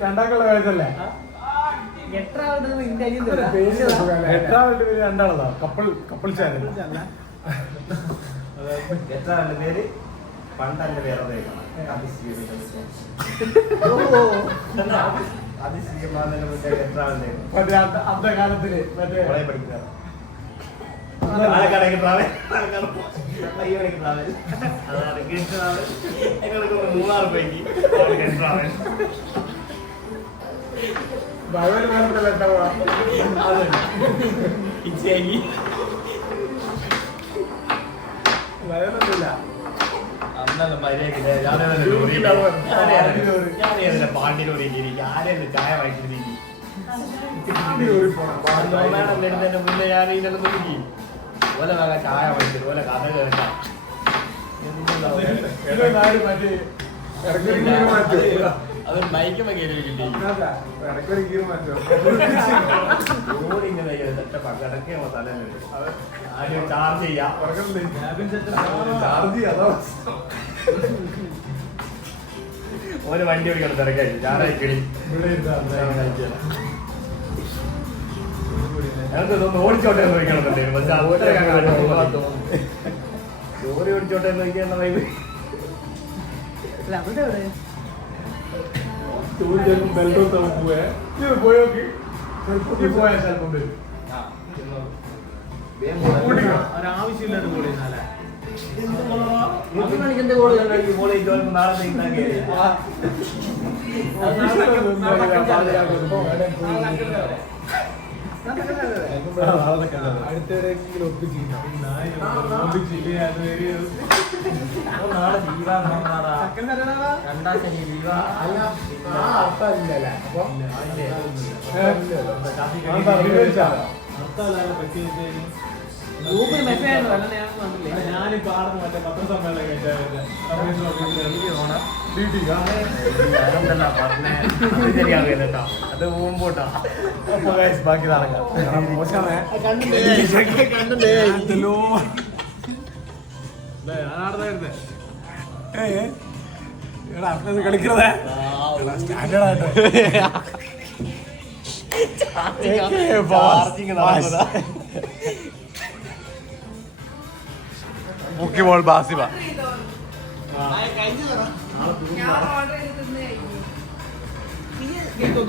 രണ്ടാക്കുള്ള കാര്യല്ലേ രണ്ടാളതാ couple channel പേര് പണ്ടന്റെ വേറെ അന്നത്തെ കാലത്തില് വയലൊന്നുമില്ല പാണ്ടിനോട് ആരെയും ചായ വാങ്ങിച്ചിരുന്നെങ്കിൽ മുന്നേ ഞാൻ ഇതിനൊക്കെ നോക്കി ഓല വേഗം ചായ വാങ്ങിച്ചത് ഓല കഥ കേൾക്കാം അവർ മയക്കുമ്പോ കേട്ടിരിക്കില്ലേ ചാർജ് ചെയ്യാം ഓന് വണ്ടി ഓടിക്കണം തിരക്കായി ചാറായിക്കിളി ഞങ്ങൾക്ക് ഇതൊന്ന് ഓടിച്ചോട്ടെ എന്ന് ചോദിക്കണമെന്നുണ്ടായിരുന്നു പക്ഷെ ജോലി ഓടിച്ചോട്ടെ എന്ന് ചോദിക്കുന്ന വൈബ് ഒരാവശ്യമില്ലാത്ത കൂടി നാളെ അടുത്തെവിടെയെങ്കിലും ഒപ്പിച്ചില്ല രണ്ടാം ശനി ലീവാ അർത്ഥമില്ലല്ലേ അപ്പൊ ഞാനിപ്പോ ആടുന്ന മറ്റേ പത്രസമ്മേളനം കേട്ടോ അത് പോകുമ്പോട്ടാ ബാക്കി കളിക്കുന്നതേ മുക്കിമോൾ ബാസിബ ഞാൻ ഓർഡർ ചെയ്ത് തിന്നു കഴിഞ്ഞു.